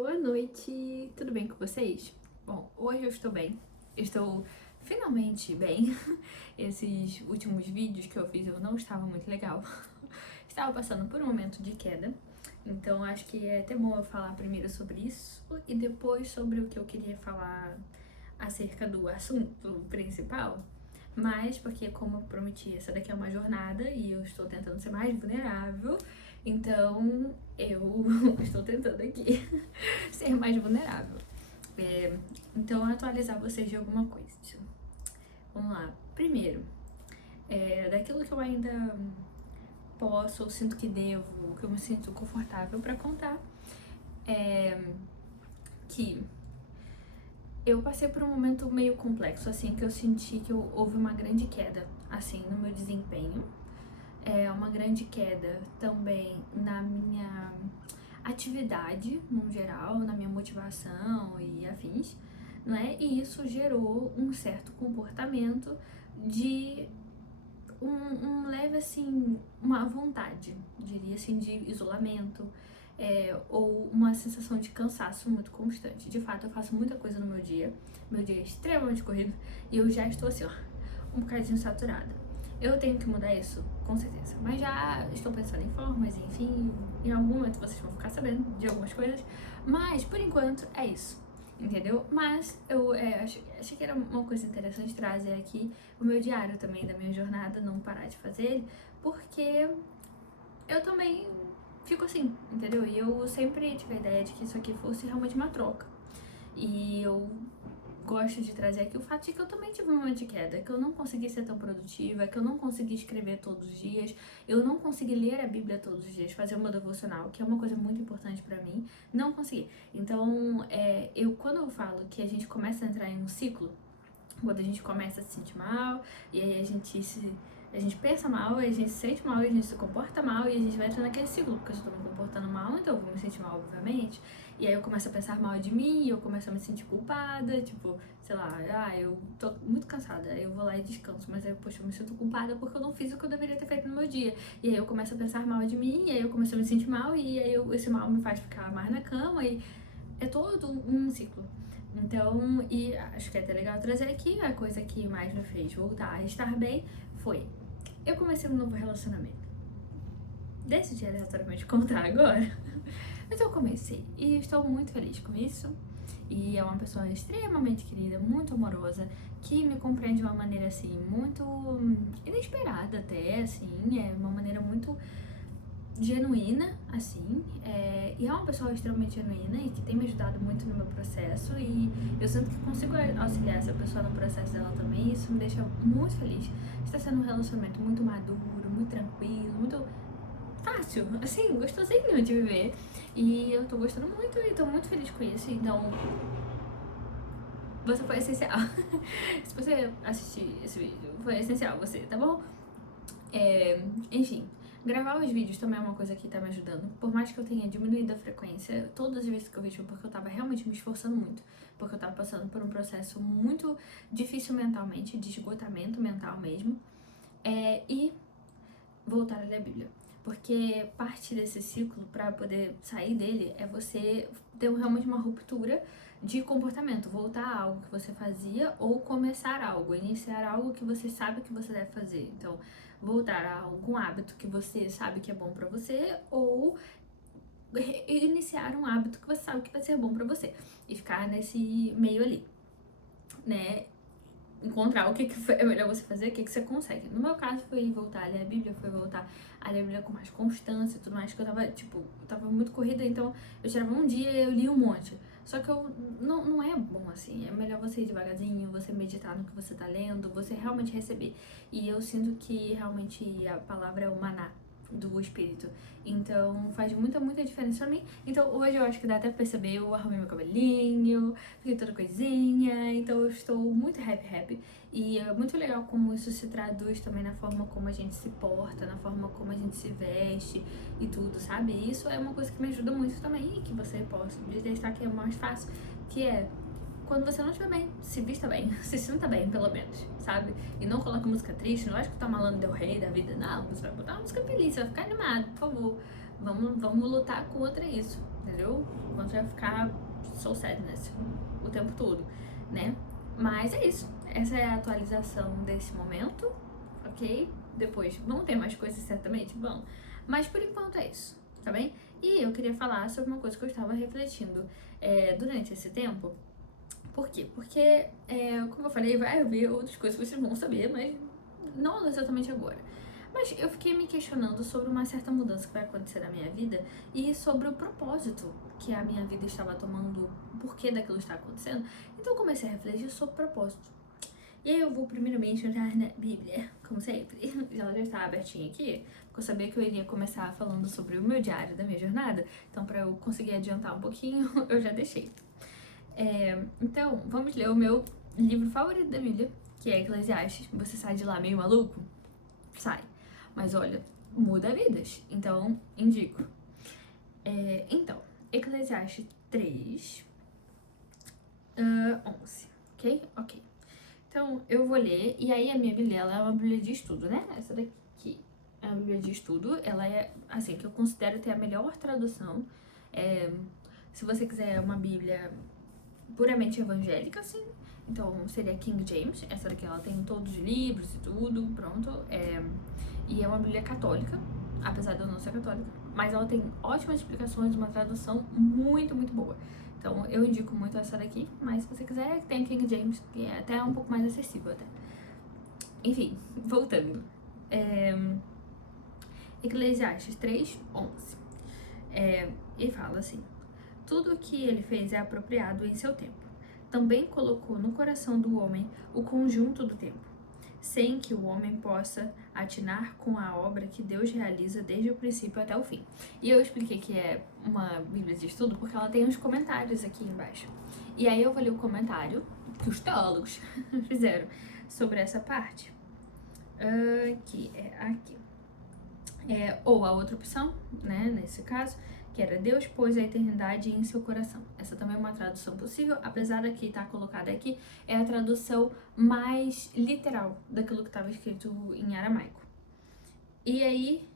Boa noite, tudo bem com vocês? Bom, hoje eu estou bem, estou finalmente bem. Esses últimos vídeos que eu fiz eu não estava muito legal, estava passando por um momento de queda, então acho que é até bom eu falar primeiro sobre isso e depois sobre o que eu queria falar acerca do assunto principal. Mas, porque como eu prometi, essa daqui é uma jornada e eu estou tentando ser mais vulnerável, então eu estou tentando aqui ser mais vulnerável. Então, atualizar vocês de alguma coisa. Vamos lá. Primeiro, daquilo que eu ainda posso ou sinto que devo, que eu me sinto confortável pra contar, que eu passei por um momento meio complexo, assim, que eu senti que houve uma grande queda, assim, no meu desempenho. Uma grande queda também na minha atividade, no geral, na minha motivação e afins, né? E isso gerou um certo comportamento de um leve, assim, uma vontade, diria assim, de isolamento, ou uma sensação de cansaço muito constante. De fato, eu faço muita coisa no meu dia é extremamente corrido e eu já estou assim, ó, um bocadinho saturada. Eu tenho que mudar isso, com certeza, mas já estou pensando em formas, enfim, em algum momento vocês vão ficar sabendo de algumas coisas, mas por enquanto é isso, entendeu? Mas eu achei que era uma coisa interessante trazer aqui o meu diário também da minha jornada, não parar de fazer ele, porque eu também fico assim, entendeu? E eu sempre tive a ideia de que isso aqui fosse realmente uma troca. E eu gosto de trazer aqui o fato de que eu também tive um momento de queda, que eu não consegui ser tão produtiva, que eu não consegui escrever todos os dias, eu não consegui ler a Bíblia todos os dias, fazer uma devocional, que é uma coisa muito importante pra mim, não consegui. Então, quando eu falo que a gente começa a entrar em um ciclo, quando a gente começa a se sentir mal, e aí a gente pensa mal, a gente se sente mal, a gente se comporta mal, e a gente vai entrar naquele ciclo, porque eu estou me comportando mal, então eu vou me sentir mal, obviamente. E aí eu começo a pensar mal de mim, e eu começo a me sentir culpada, tipo, sei lá, eu tô muito cansada, aí eu vou lá e descanso, mas aí, poxa, eu me sinto culpada porque eu não fiz o que eu deveria ter feito no meu dia. E aí eu começo a pensar mal de mim, e aí eu começo a me sentir mal, e aí esse mal me faz ficar mais na cama, e é todo um ciclo. Então, e acho que é até legal trazer aqui, a coisa que mais me fez voltar a estar bem foi, eu comecei um novo relacionamento. Decidi aleatoriamente contar agora, mas eu comecei e estou muito feliz com isso. E é uma pessoa extremamente querida, muito amorosa, que me compreende de uma maneira, assim, muito inesperada até, assim, é uma maneira muito genuína, assim, e é uma pessoa extremamente genuína e que tem me ajudado muito no meu processo, e eu sinto que consigo auxiliar essa pessoa no processo dela também, e isso me deixa muito feliz. Está sendo um relacionamento muito maduro, muito tranquilo, muito fácil, assim, gostosinho de viver, e eu tô gostando muito e tô muito feliz com isso. Então, você foi essencial. Se você assistir esse vídeo, foi essencial você, tá bom? Enfim, gravar os vídeos também é uma coisa que tá me ajudando. Por mais que eu tenha diminuído a frequência, todas as vezes que eu vejo, porque eu tava realmente me esforçando muito. Porque eu tava passando por um processo muito difícil mentalmente, de esgotamento mental mesmo. E voltar a ler a Bíblia. Porque parte desse ciclo, pra poder sair dele, é você ter realmente uma ruptura de comportamento, voltar a algo que você fazia ou começar algo, iniciar algo que você sabe que você deve fazer. Então, voltar a algum hábito que você sabe que é bom pra você ou iniciar um hábito que você sabe que vai ser bom pra você e ficar nesse meio ali, né? Encontrar o que é melhor você fazer, o que você consegue. No meu caso, foi voltar a ler a Bíblia, foi voltar a ler a Bíblia com mais constância e tudo mais, que eu tava muito corrida, então eu tirava um dia e eu li um monte. Só que não é bom assim, é melhor você ir devagarzinho, você meditar no que você tá lendo, você realmente receber. E eu sinto que realmente a palavra é o maná do espírito. Então faz muita diferença pra mim. Então hoje eu acho que dá até pra perceber, eu arrumei meu cabelinho, fiquei toda coisinha, então eu estou muito happy. E é muito legal como isso se traduz também na forma como a gente se porta, na forma como a gente se veste e tudo, sabe? E isso é uma coisa que me ajuda muito também, e que você possa testar, que é mais fácil, que é quando você não estiver bem, se vista bem, se sinta bem, pelo menos, sabe? E não coloca música triste, não vai escutar Lana Del Rey da vida, não, você vai botar uma música feliz, você vai ficar animado, por favor. Vamos lutar contra isso, entendeu? enquanto eu ia ficar so sadness o tempo todo, né? Mas é isso. Essa é a atualização desse momento, ok? Depois vão ter mais coisas certamente, vão. Mas por enquanto é isso, tá bem? E eu queria falar sobre uma coisa que eu estava refletindo durante esse tempo. Por quê? Porque, como eu falei, vai haver outras coisas que vocês vão saber, mas não exatamente agora. Mas eu fiquei me questionando sobre uma certa mudança que vai acontecer na minha vida e sobre o propósito que a minha vida estava tomando, o porquê daquilo está acontecendo. Então eu comecei a refletir sobre propósito. E aí eu vou primeiramente entrar na Bíblia, como sempre. Ela já está abertinha aqui, porque eu sabia que eu iria começar falando sobre o meu diário da minha jornada. Então, para eu conseguir adiantar um pouquinho, eu já deixei. Então, vamos ler o meu livro favorito da Bíblia, que é Eclesiastes. Você sai de lá meio maluco? Sai. Mas olha, muda vidas. Então, indico. Então, Eclesiastes 3, 11. Ok? Ok. Então, eu vou ler, e aí a minha Bíblia, ela é uma Bíblia de estudo, né? Essa daqui é uma Bíblia de estudo, ela é, assim, que eu considero ter a melhor tradução. Se você quiser uma Bíblia puramente evangélica, assim, então seria King James. Essa daqui, ela tem todos os livros e tudo, pronto. E é uma Bíblia católica, apesar de eu não ser católica, mas ela tem ótimas explicações, uma tradução muito, muito boa. Então, eu indico muito essa daqui, mas se você quiser, tem King James, que é até um pouco mais acessível até. Enfim, voltando. Eclesiastes 3, 11. E fala assim: tudo o que ele fez é apropriado em seu tempo. Também colocou no coração do homem o conjunto do tempo, sem que o homem possa atinar com a obra que Deus realiza desde o princípio até o fim. E eu expliquei que é uma Bíblia de estudo porque ela tem uns comentários aqui embaixo. E aí eu vou ler o comentário que os teólogos fizeram sobre essa parte. Que é aqui. Ou a outra opção, né, nesse caso, que era Deus pôs a eternidade em seu coração. Essa também é uma tradução possível, apesar da que está colocada aqui, é a tradução mais literal daquilo que estava escrito em aramaico. E aí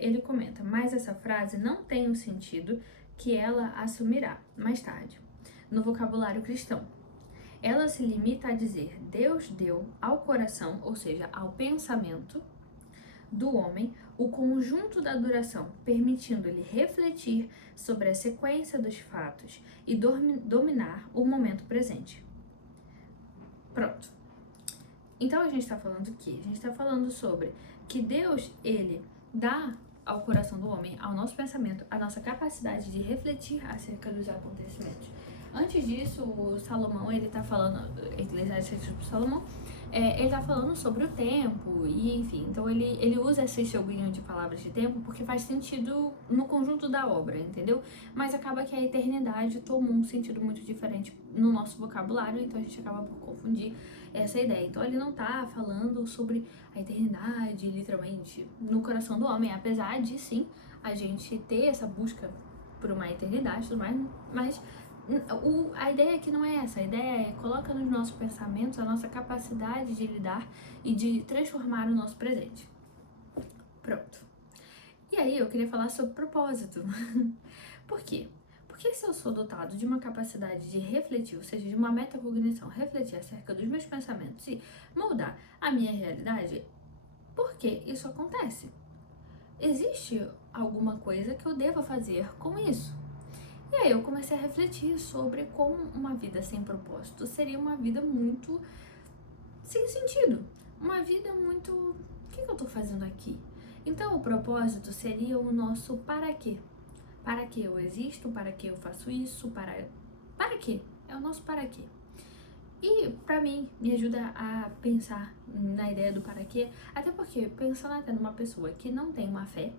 ele comenta, mas essa frase não tem o sentido que ela assumirá mais tarde, no vocabulário cristão. Ela se limita a dizer Deus deu ao coração, ou seja, ao pensamento do homem, o conjunto da duração, permitindo-lhe refletir sobre a sequência dos fatos e dominar o momento presente. Pronto. Então a gente está falando o quê? A gente está falando sobre que Deus, ele dá ao coração do homem, ao nosso pensamento, a nossa capacidade de refletir acerca dos acontecimentos. Antes disso, o Salomão, ele tá falando, Eclesiastes sobre Salomão, ele tá falando sobre o tempo, e enfim, então ele usa esse joguinho de palavras de tempo porque faz sentido no conjunto da obra, entendeu? Mas acaba que a eternidade toma um sentido muito diferente no nosso vocabulário, então a gente acaba por confundir essa ideia. Então ele não tá falando sobre a eternidade, literalmente, no coração do homem, apesar de sim a gente ter essa busca por uma eternidade e tudo mais, mas a ideia aqui não é essa, a ideia é coloca nos nossos pensamentos a nossa capacidade de lidar e de transformar o nosso presente. Pronto. E aí eu queria falar sobre propósito. Por quê? Porque se eu sou dotado de uma capacidade de refletir, ou seja, de uma metacognição, refletir acerca dos meus pensamentos e moldar a minha realidade, por que isso acontece? Existe alguma coisa que eu deva fazer com isso? E aí eu comecei a refletir sobre como uma vida sem propósito seria uma vida muito sem sentido. Uma vida muito... O que eu tô fazendo aqui? Então o propósito seria o nosso para quê. Para que eu existo, para que eu faço isso, para quê? É o nosso para quê. E pra mim, me ajuda a pensar na ideia do para quê, até porque pensando até numa pessoa que não tem uma fé,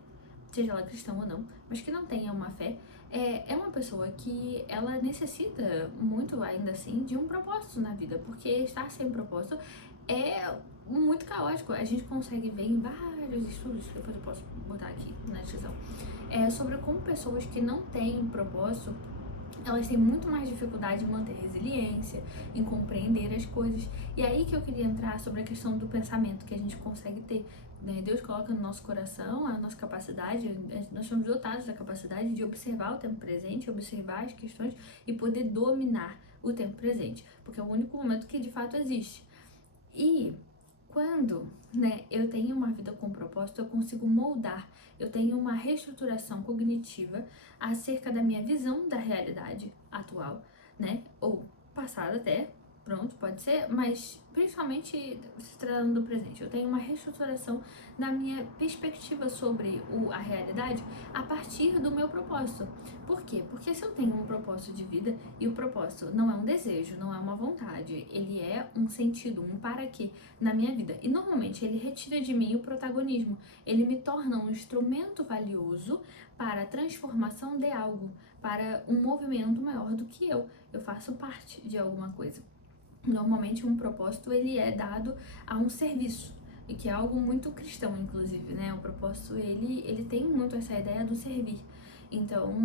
seja ela cristã ou não, mas que não tenha uma fé, é uma pessoa que ela necessita muito ainda assim de um propósito na vida, porque estar sem propósito é muito caótico. A gente consegue ver em vários estudos, que depois eu posso botar aqui na descrição, sobre como pessoas que não têm propósito, elas têm muito mais dificuldade em manter resiliência, em compreender as coisas. E aí que eu queria entrar sobre a questão do pensamento que a gente consegue ter né? Deus coloca no nosso coração a nossa capacidade, nós somos dotados da capacidade de observar o tempo presente, observar as questões e poder dominar o tempo presente, porque é o único momento que de fato existe. E quando, né, eu tenho uma vida com propósito, eu consigo moldar, eu tenho uma reestruturação cognitiva acerca da minha visão da realidade atual, né, ou passada até, pronto, pode ser, mas principalmente se tratando do presente, eu tenho uma reestruturação da minha perspectiva sobre a realidade a partir do meu propósito. Por quê? Porque se eu tenho um propósito de vida, e o propósito não é um desejo, não é uma vontade, ele é um sentido, um para quê na minha vida. E normalmente ele retira de mim o protagonismo, ele me torna um instrumento valioso para a transformação de algo, para um movimento maior do que eu faço parte de alguma coisa. Normalmente um propósito ele é dado a um serviço, e que é algo muito cristão, inclusive, né? O propósito ele tem muito essa ideia do servir. Então,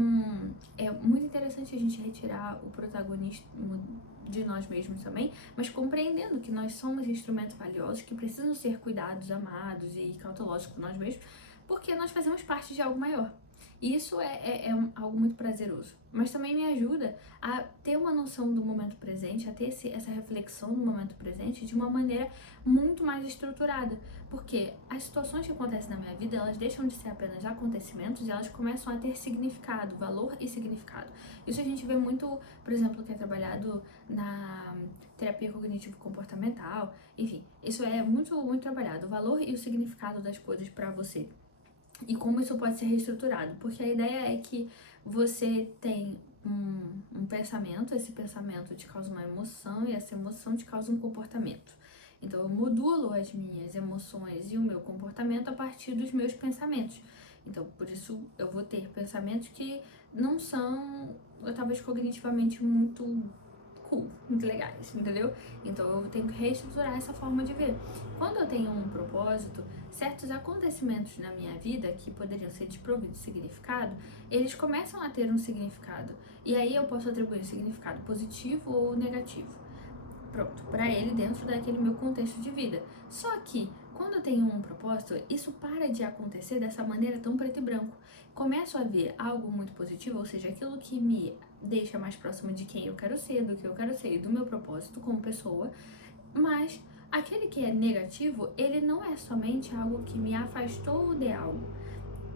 é muito interessante a gente retirar o protagonismo de nós mesmos também, mas compreendendo que nós somos instrumentos valiosos que precisam ser cuidados, amados e cautelosos com nós mesmos, porque nós fazemos parte de algo maior. E isso algo muito prazeroso, mas também me ajuda a ter uma noção do momento presente, a ter essa reflexão do momento presente de uma maneira muito mais estruturada, porque as situações que acontecem na minha vida, elas deixam de ser apenas acontecimentos e elas começam a ter significado, valor e significado. Isso a gente vê muito, por exemplo, que é trabalhado na terapia cognitivo-comportamental, enfim, isso é muito, muito trabalhado, o valor e o significado das coisas para você. E como isso pode ser reestruturado, porque a ideia é que você tem um pensamento, esse pensamento te causa uma emoção e essa emoção te causa um comportamento. Então eu modulo as minhas emoções e o meu comportamento a partir dos meus pensamentos. Então por isso eu vou ter pensamentos que não são, talvez cognitivamente muito cool, muito legais, entendeu? Então eu tenho que reestruturar essa forma de ver. Quando eu tenho um propósito, certos acontecimentos na minha vida que poderiam ser desprovidos de significado, eles começam a ter um significado. E aí eu posso atribuir um significado positivo ou negativo. Pronto, para ele dentro daquele meu contexto de vida. Só que quando eu tenho um propósito, isso para de acontecer dessa maneira tão preto e branco. Começo a ver algo muito positivo, ou seja, aquilo que me deixa mais próximo de quem eu quero ser, do que eu quero ser e do meu propósito como pessoa, mas aquele que é negativo, ele não é somente algo que me afastou de algo,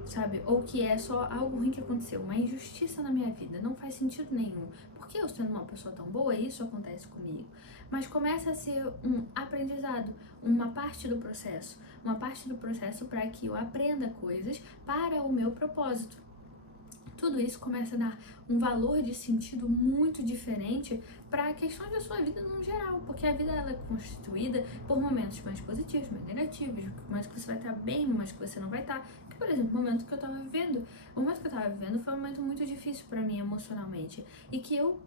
sabe? Ou que é só algo ruim que aconteceu, uma injustiça na minha vida, não faz sentido nenhum. Por que eu sendo uma pessoa tão boa, isso acontece comigo? Mas começa a ser um aprendizado, uma parte do processo para que eu aprenda coisas para o meu propósito. Tudo isso começa a dar um valor de sentido muito diferente para questões da sua vida no geral, porque a vida ela é constituída por momentos mais positivos, mais negativos, momentos que você vai estar bem, momentos que você não vai estar. Que, por exemplo, o momento que eu estava vivendo, foi um momento muito difícil para mim emocionalmente e que eu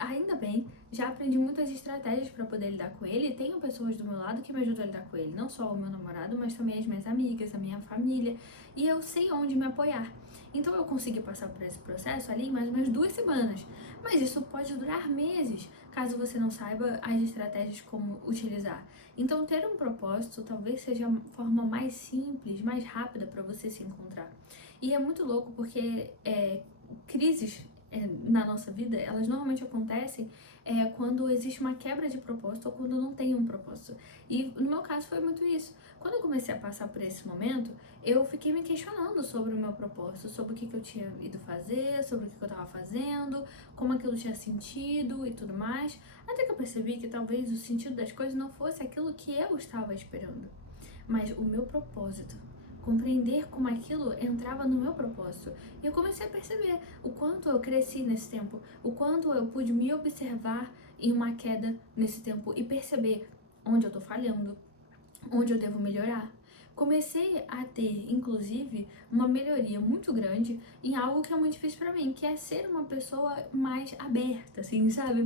ainda bem, já aprendi muitas estratégias para poder lidar com ele e tenho pessoas do meu lado que me ajudam a lidar com ele, não só o meu namorado, mas também as minhas amigas, a minha família, e eu sei onde me apoiar. Então eu consegui passar por esse processo ali em mais ou menos 2 semanas, mas isso pode durar meses, caso você não saiba as estratégias como utilizar. Então ter um propósito talvez seja a forma mais simples, mais rápida para você se encontrar. E é muito louco porque crises na nossa vida, elas normalmente acontecem quando existe uma quebra de propósito ou quando não tem um propósito. E no meu caso foi muito isso. Quando eu comecei a passar por esse momento, eu fiquei me questionando sobre o meu propósito, sobre o que eu tinha ido fazer, sobre o que eu estava fazendo, como aquilo tinha sentido e tudo mais. Até que eu percebi que talvez o sentido das coisas não fosse aquilo que eu estava esperando, mas o meu propósito. Compreender como aquilo entrava no meu propósito. E eu comecei a perceber o quanto eu cresci nesse tempo, o quanto eu pude me observar em uma queda nesse tempo e perceber onde eu tô falhando, onde eu devo melhorar. Comecei a ter, inclusive, uma melhoria muito grande em algo que é muito difícil pra mim, que é ser uma pessoa mais aberta, assim, sabe?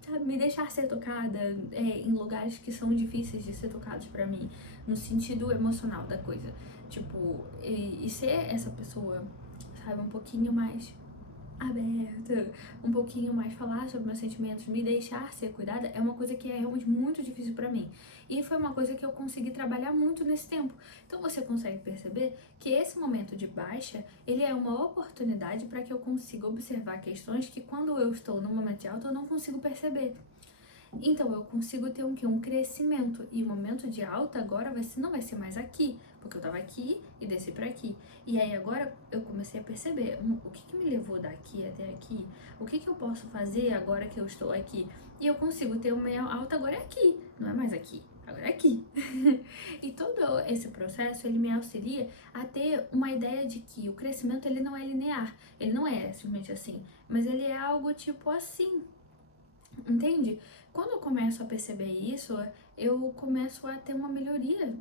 Sabe, me deixar ser tocada em lugares que são difíceis de ser tocados pra mim, no sentido emocional da coisa. Tipo, e ser essa pessoa, sabe, um pouquinho mais aberta, um pouquinho mais falar sobre meus sentimentos, me deixar ser cuidada, é uma coisa que é realmente muito difícil pra mim. E foi uma coisa que eu consegui trabalhar muito nesse tempo. Então você consegue perceber que esse momento de baixa, ele é uma oportunidade para que eu consiga observar questões que quando eu estou no momento de alta eu não consigo perceber. Então eu consigo ter um, um crescimento. E o momento de alta agora não vai ser mais aqui, porque eu tava aqui e desci para aqui. E aí agora eu comecei a perceber o que me levou daqui até aqui, o que eu posso fazer agora que eu estou aqui. E eu consigo ter uma alta agora aqui, não é mais aqui, agora é aqui. E todo esse processo, ele me auxilia a ter uma ideia de que o crescimento, ele não é linear, ele não é simplesmente assim, mas ele é algo tipo assim, entende? Quando eu começo a perceber isso, eu começo a ter uma melhoria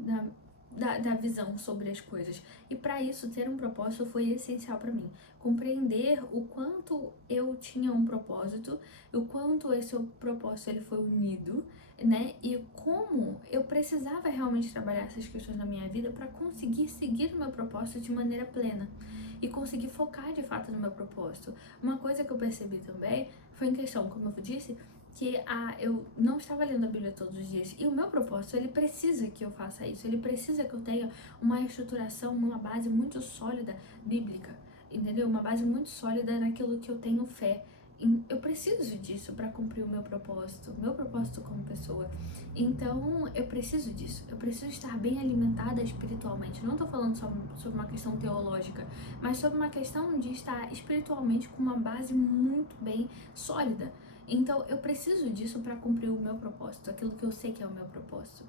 da visão sobre as coisas. E para isso, ter um propósito foi essencial para mim. Compreender o quanto eu tinha um propósito, o quanto esse propósito ele foi unido, né? E como eu precisava realmente trabalhar essas questões na minha vida para conseguir seguir o meu propósito de maneira plena. E conseguir focar de fato no meu propósito. Uma coisa que eu percebi também foi em questão, como eu disse, que eu não estava lendo a Bíblia todos os dias. E o meu propósito, ele precisa que eu faça isso. Ele precisa que eu tenha uma estruturação, uma base muito sólida bíblica, entendeu? Uma base muito sólida naquilo que eu tenho fé. Eu preciso disso para cumprir o meu propósito como pessoa. Então, eu preciso disso. Eu preciso estar bem alimentada espiritualmente. Não estou falando só sobre uma questão teológica, mas sobre uma questão de estar espiritualmente com uma base muito bem sólida. Então, eu preciso disso para cumprir o meu propósito, aquilo que eu sei que é o meu propósito,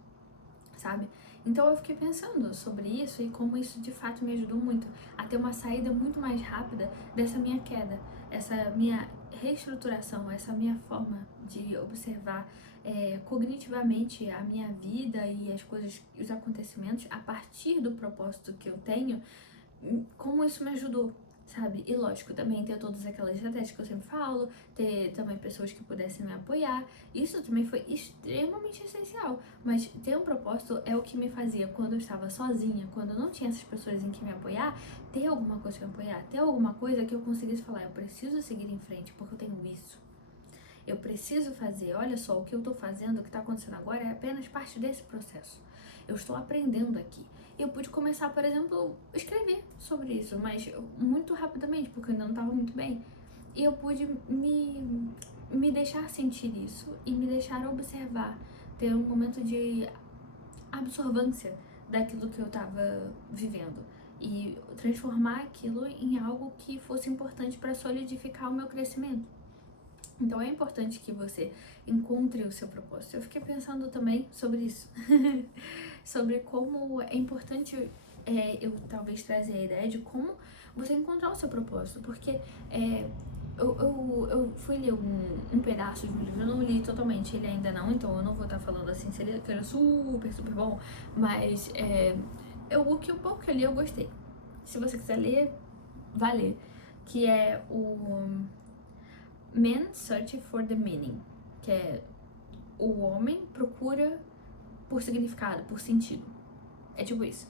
sabe? Então, eu fiquei pensando sobre isso e como isso de fato me ajudou muito a ter uma saída muito mais rápida dessa minha queda, essa minha reestruturação, essa minha forma de observar cognitivamente a minha vida e as coisas, os acontecimentos a partir do propósito que eu tenho, como isso me ajudou, sabe? E lógico, também ter todas aquelas estratégias que eu sempre falo, ter também pessoas que pudessem me apoiar, isso também foi extremamente essencial. Mas ter um propósito é o que me fazia, quando eu estava sozinha, quando eu não tinha essas pessoas em que me apoiar, ter alguma coisa pra me apoiar, ter alguma coisa que eu conseguisse falar, eu preciso seguir em frente porque eu tenho isso. Eu preciso fazer, olha só, o que eu tô fazendo, o que tá acontecendo agora é apenas parte desse processo. Eu estou aprendendo aqui. Eu pude começar, por exemplo, escrever sobre isso, mas muito rapidamente, porque eu ainda não estava muito bem. E eu pude me deixar sentir isso e me deixar observar, ter um momento de absorvância daquilo que eu estava vivendo e transformar aquilo em algo que fosse importante para solidificar o meu crescimento. Então é importante que você encontre o seu propósito. Eu fiquei pensando também sobre isso, sobre como é importante eu talvez trazer a ideia de como você encontrar o seu propósito, porque eu fui ler um pedaço de um livro, eu não li totalmente ele ainda não, então eu não vou estar falando assim se ele é super, super bom, mas o pouco que eu li eu gostei. Se você quiser ler, vai ler, que é o Man Search for the Meaning, que é o homem procura por significado, por sentido. É tipo isso.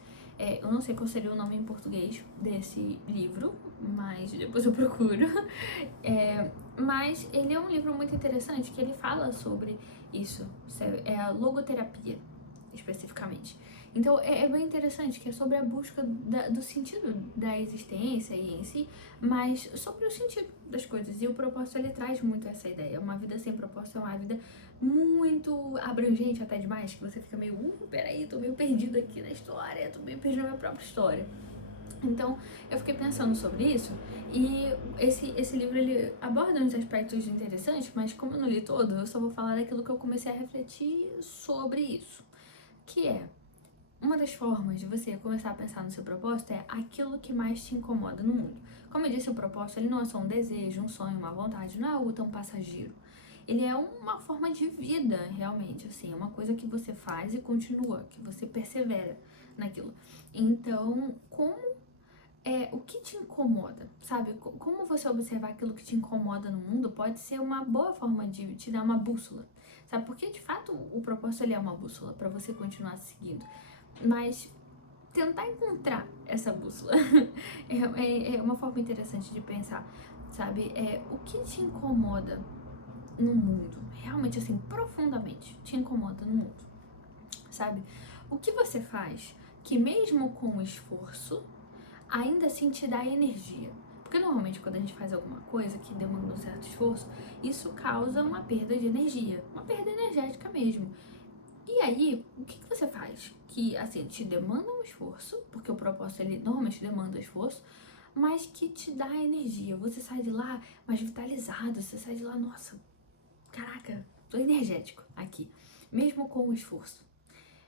Eu não sei qual seria o nome em português desse livro, mas depois eu procuro. Mas ele é um livro muito interessante que ele fala sobre isso. É a logoterapia, especificamente. Então é bem interessante, que é sobre a busca do sentido da existência e em si, mas sobre o sentido das coisas. E o propósito, ele traz muito essa ideia. Uma vida sem propósito é uma vida muito abrangente até demais, que você fica meio, peraí, tô meio perdido aqui na história, tô meio perdido na minha própria história. Então, eu fiquei pensando sobre isso, e esse livro, ele aborda uns aspectos interessantes, mas como eu não li todo, eu só vou falar daquilo que eu comecei a refletir sobre isso, que é, uma das formas de você começar a pensar no seu propósito é aquilo que mais te incomoda no mundo. Como eu disse, o propósito, ele não é só um desejo, um sonho, uma vontade, não é algo tão passageiro. Ele é uma forma de vida, realmente, assim, é uma coisa que você faz e continua, que você persevera naquilo. Então, o que te incomoda, sabe? Como você observar aquilo que te incomoda no mundo pode ser uma boa forma de te dar uma bússola, sabe? Porque, de fato, o propósito, ele é uma bússola para você continuar seguindo. Mas tentar encontrar essa bússola. É uma forma interessante de pensar, sabe? O que te incomoda no mundo? Realmente, assim, profundamente te incomoda no mundo, sabe? O que você faz que mesmo com esforço, ainda assim te dá energia? Porque normalmente quando a gente faz alguma coisa que demanda um certo esforço, isso causa uma perda de energia, uma perda energética mesmo. E aí, o que você faz? Que, assim, te demanda um esforço, porque o propósito, ele normalmente demanda esforço, mas que te dá energia. Você sai de lá mais vitalizado, você sai de lá, nossa, caraca, tô energético aqui, mesmo com o esforço.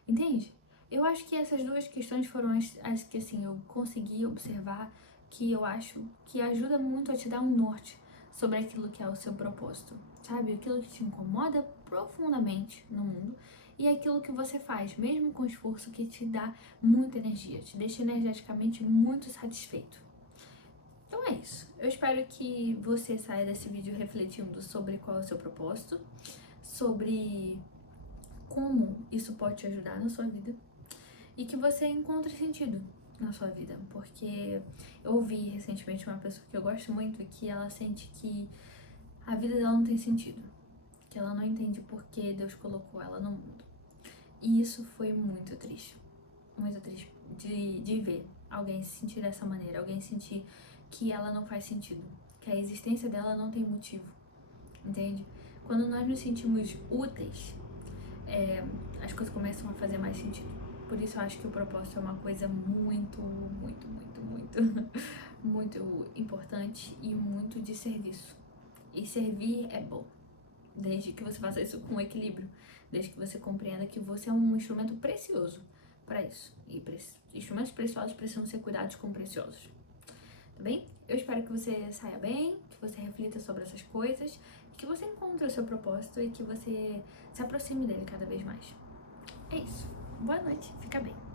Entende? Eu acho que essas duas questões foram as que, assim, eu consegui observar que eu acho que ajuda muito a te dar um norte sobre aquilo que é o seu propósito, sabe? Aquilo que te incomoda profundamente no mundo e aquilo que você faz, mesmo com esforço, que te dá muita energia, te deixa energeticamente muito satisfeito. Então é isso. Eu espero que você saia desse vídeo refletindo sobre qual é o seu propósito, sobre como isso pode te ajudar na sua vida e que você encontre sentido na sua vida, porque eu ouvi recentemente uma pessoa que eu gosto muito que ela sente que a vida dela não tem sentido, que ela não entende por que Deus colocou ela no mundo. E isso foi muito triste de ver alguém se sentir dessa maneira, alguém sentir que ela não faz sentido, que a existência dela não tem motivo, entende? Quando nós nos sentimos úteis, as coisas começam a fazer mais sentido. Por isso eu acho que o propósito é uma coisa muito, muito, muito, muito, muito importante e muito de serviço. E servir é bom, desde que você faça isso com equilíbrio, desde que você compreenda que você é um instrumento precioso para isso. E instrumentos preciosos precisam ser cuidados como preciosos. Tá bem? Eu espero que você saia bem, que você reflita sobre essas coisas, que você encontre o seu propósito e que você se aproxime dele cada vez mais. É isso. Boa noite. Fica bem.